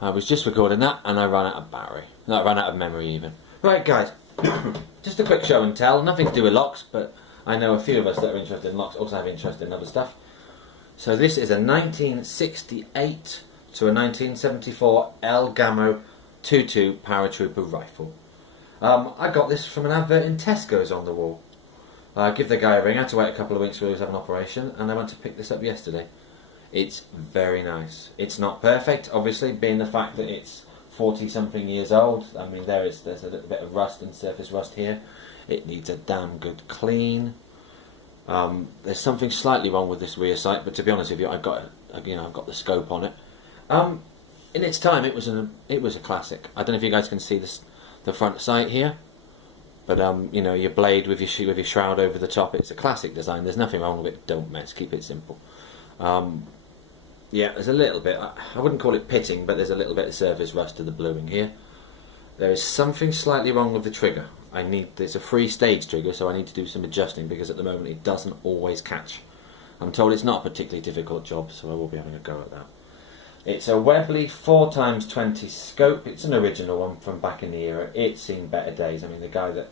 I was just recording that and I ran out of battery. No, I ran out of memory even. Right guys, just a quick show and tell, nothing to do with locks, but I know a few of us that are interested in locks also have interest in other stuff. So this is a 1968 to a 1974 gamo 22 paratrooper rifle. I got this from an advert in Tesco's on the wall. I give the guy a ring. I had to wait a couple of weeks while he was having an operation, and I went to pick this up yesterday. It's very nice. It's not perfect, obviously, being the fact that it's 40-something years old. I mean, there's a little bit of rust and surface rust here. It needs a damn good clean. There's something slightly wrong with this rear sight, but to be honest with you, I've got the scope on it. In its time, it was a classic. I don't know if you guys can see this, the front sight here, but you know, your blade with your shroud over the top. It's a classic design. There's nothing wrong with it. Don't mess. Keep it simple. Yeah, there's a little bit. I wouldn't call it pitting, but there's a little bit of surface rust to the bluing here. There is something slightly wrong with the trigger. It's a free-stage trigger, so I need to do some adjusting because at the moment it doesn't always catch. I'm told it's not a particularly difficult job, so I will be having a go at that. It's a Webley 4x20 scope. It's an original one from back in the era. It's seen better days. I mean, the guy that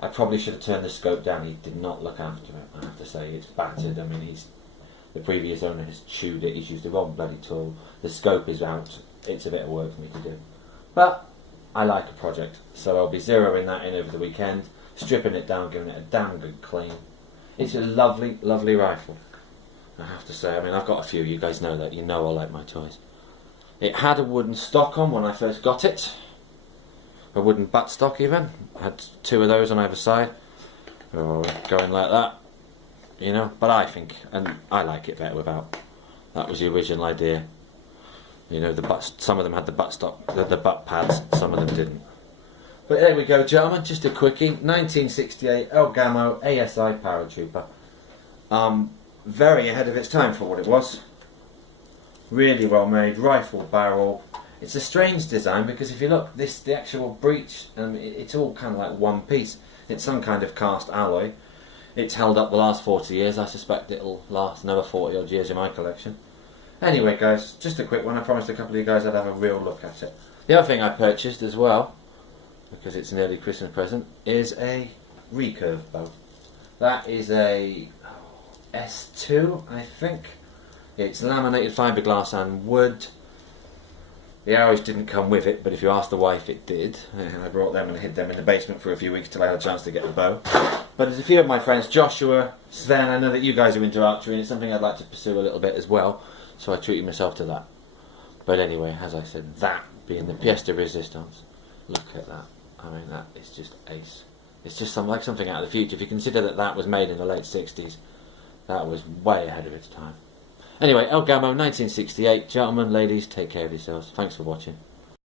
I probably should have turned the scope down. He did not look after it. I have to say, it's battered. I mean, the previous owner has chewed it. He's used the wrong bloody tool. The scope is out. It's a bit of work for me to do, but I like a project, so I'll be zeroing that in over the weekend, stripping it down, giving it a damn good clean. It's a lovely, lovely rifle, I have to say. I mean, I've got a few, you guys know that, you know I like my toys. It had a wooden stock on when I first got it, a wooden buttstock even. I had two of those on either side, going like that, you know, but I think, and I like it better without. That was the original idea. You know, some of them had the buttstock, the butt pads, some of them didn't. But there we go, gentlemen, just a quickie. 1968 gamo ASI paratrooper. Very ahead of its time for what it was. Really well made, rifle barrel. It's a strange design because if you look, the actual breech, it's all kind of like one piece. It's some kind of cast alloy. It's held up the last 40 years. I suspect it'll last another 40 odd years in my collection. Anyway guys, just a quick one. I promised a couple of you guys I'd have a real look at it. The other thing I purchased as well, because it's an early Christmas present, is a recurve bow. That is a S2, I think. It's laminated fiberglass and wood. The arrows didn't come with it, but if you ask the wife, it did. And I brought them and hid them in the basement for a few weeks till I had a chance to get the bow. But there's a few of my friends, Joshua, Sven, I know that you guys are into archery and it's something I'd like to pursue a little bit as well. So I treated myself to that. But anyway, as I said, that being the pièce de résistance. Look at that. I mean, that is just ace. It's just like something out of the future. If you consider that that was made in the late 60s, that was way ahead of its time. Anyway, El Gamo, 1968. Gentlemen, ladies, take care of yourselves. Thanks for watching.